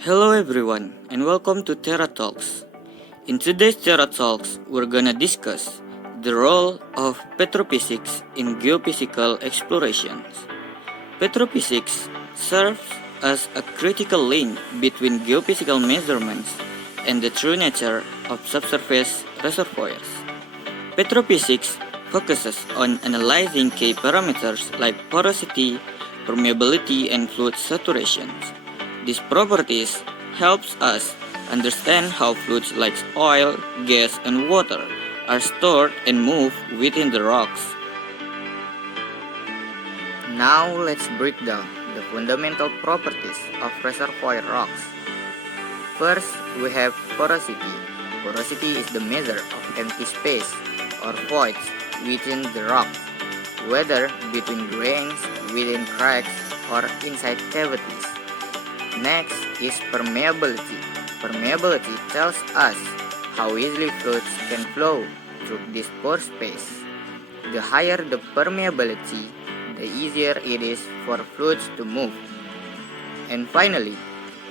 Hello everyone and welcome to Terra Talks. In today's Terra Talks, we're gonna discuss the role of petrophysics in geophysical explorations. Petrophysics serves as a critical link between geophysical measurements and the true nature of subsurface reservoirs. Petrophysics focuses on analyzing key parameters like porosity, permeability, and fluid saturation. These properties helps us understand how fluids like oil, gas, and water are stored and move within the rocks. Now let's break down the fundamental properties of reservoir rocks. First, we have porosity. Porosity is the measure of empty space or voids within the rock, whether between grains, within cracks, or inside cavities. Next is permeability. Permeability tells us how easily fluids can flow through this pore space. The higher the permeability, the easier it is for fluids to move. And finally,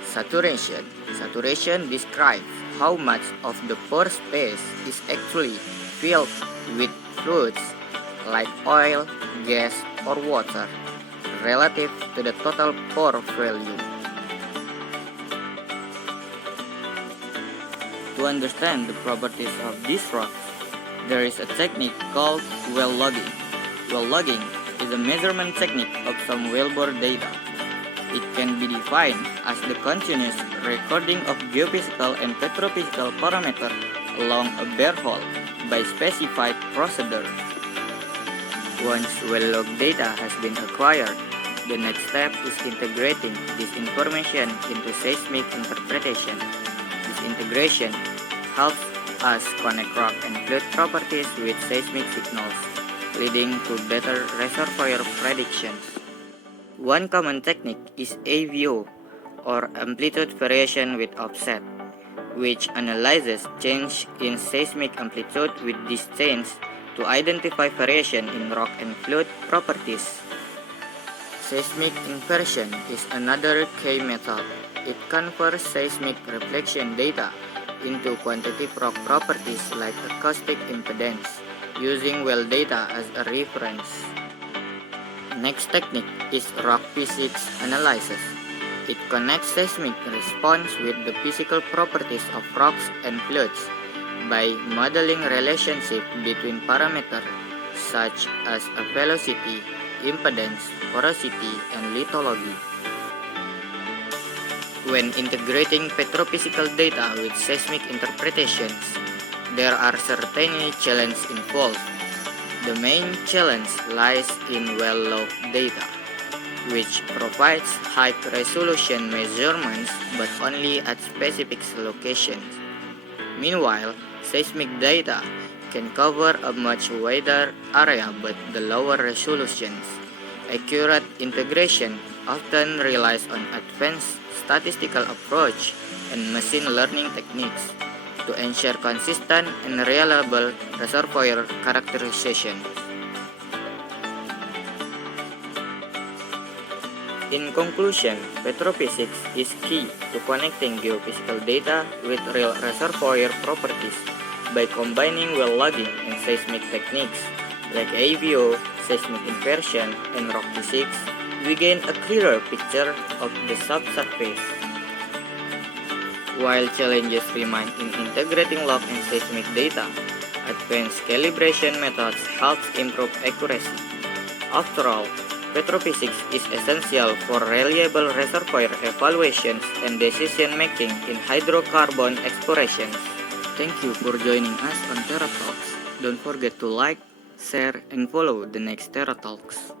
saturation. Saturation describes how much of the pore space is actually filled with fluids like oil, gas, or water relative to the total pore volume. To understand the properties of these rocks, there is a technique called well logging. Well logging is a measurement technique of some wellbore data. It can be defined as the continuous recording of geophysical and petrophysical parameters along a borehole by specified procedure. Once well log data has been acquired, the next step is integrating this information into seismic interpretation. This integration helps us connect rock and fluid properties with seismic signals, leading to better reservoir predictions. One common technique is AVO, or amplitude variation with offset, which analyzes change in seismic amplitude with this change to identify variation in rock and fluid properties. Seismic inversion is another key method. It converts seismic reflection data into quantitative rock properties like acoustic impedance, using well data as a reference. Next technique is rock physics analysis. It connects seismic response with the physical properties of rocks and fluids by modeling relationship between parameters such as velocity, impedance, porosity, and lithology. When integrating petrophysical data with seismic interpretations, there are certain challenges involved. The main challenge lies in well-logged data, which provides high-resolution measurements but only at specific locations. Meanwhile, seismic data can cover a much wider area but the lower resolutions. Accurate integration often relies on advanced statistical approach and machine learning techniques to ensure consistent and reliable reservoir characterization. In conclusion, petrophysics is key to connecting geophysical data with real reservoir properties by combining well logging and seismic techniques like AVO, seismic inversion, and rock physics. We gain a clearer picture of the subsurface. While challenges remain in integrating log and seismic data, advanced calibration methods help improve accuracy. After all, petrophysics is essential for reliable reservoir evaluations and decision-making in hydrocarbon explorations. Thank you for joining us on Terra Talks. Don't forget to like, share, and follow the next Terra Talks.